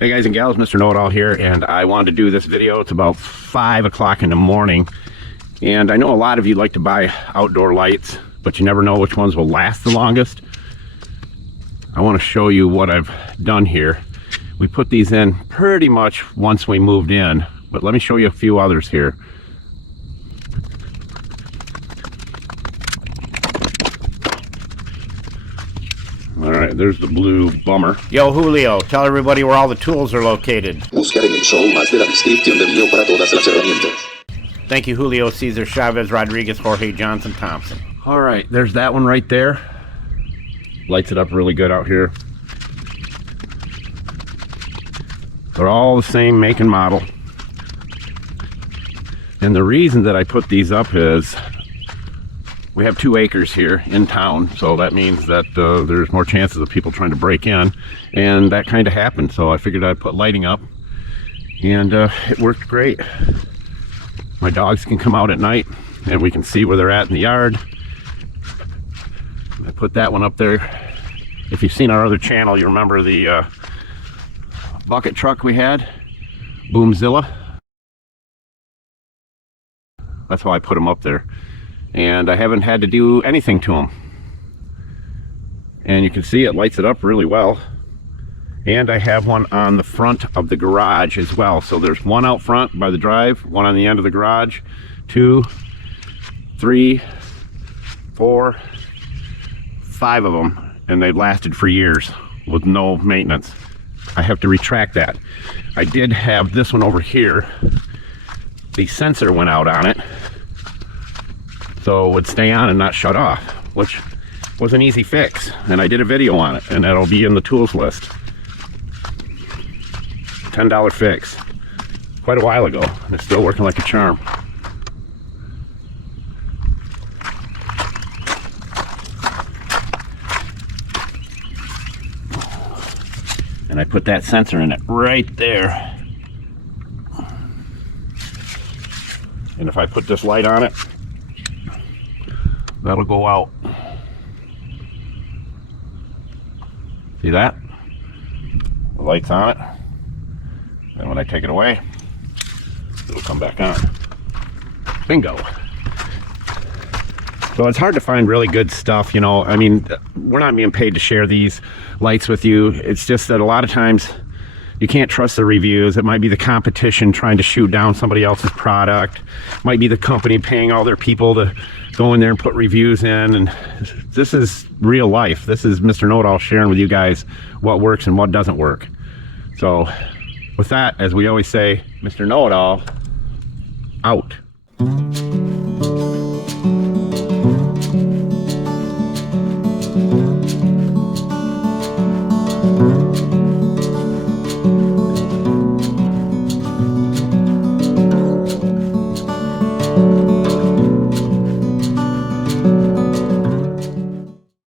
Hey guys and gals, Mr. Know-It-All here, and I wanted to do this video. It's about 5 o'clock in the morning, and I know a lot of you like to buy outdoor lights, but you never know which ones will last the longest. I want to show you what I've done here. We put these in pretty much once we moved in, but let me show you a few others here. All right, there's the blue bummer. Yo, Julio, tell everybody where all the tools are located. Buscar en el show más de la descripción del video para todas las herramientas. Thank you, Julio, Cesar, Chavez, Rodriguez, Jorge, Johnson, Thompson. All right, there's that one right there. Lights it up really good out here. They're all the same make and model. And the reason that I put these up is we have 2 acres here in town, so that means that there's more chances of people trying to break in, and that kind of happened. So I figured I'd put lighting up, and it worked great. My dogs can come out at night and we can see where they're at in the yard. I put that one up there. If you've seen our other channel, you remember the bucket truck we had, Boomzilla. That's how I put them up there. And I haven't had to do anything to them. And you can see it lights it up really well. And I have one on the front of the garage as well. So there's one out front by the drive, one on the end of the garage, 2, 3, 4, 5 of them. And they've lasted for years with no maintenance. I have to retract that. I did have this one over here. The sensor went out on it, so it would stay on and not shut off, which was an easy fix, and I did a video on it, and that'll be in the tools list. $10 fix quite a while ago, and it's still working like a charm. And I put that sensor in it right there. And if I put this light on it, that'll go out. See that? The light's on it. And when I take it away, it'll come back on. Bingo. So it's hard to find really good stuff, you know. I mean, we're not being paid to share these lights with you. It's just that a lot of times you can't trust the reviews. It might be the competition trying to shoot down somebody else's product. It might be the company paying all their people to go in there and put reviews in. And this is real life. This is Mr. Know-It-All sharing with you guys what works and what doesn't work. So with that, as we always say, Mr. Know-It-All out.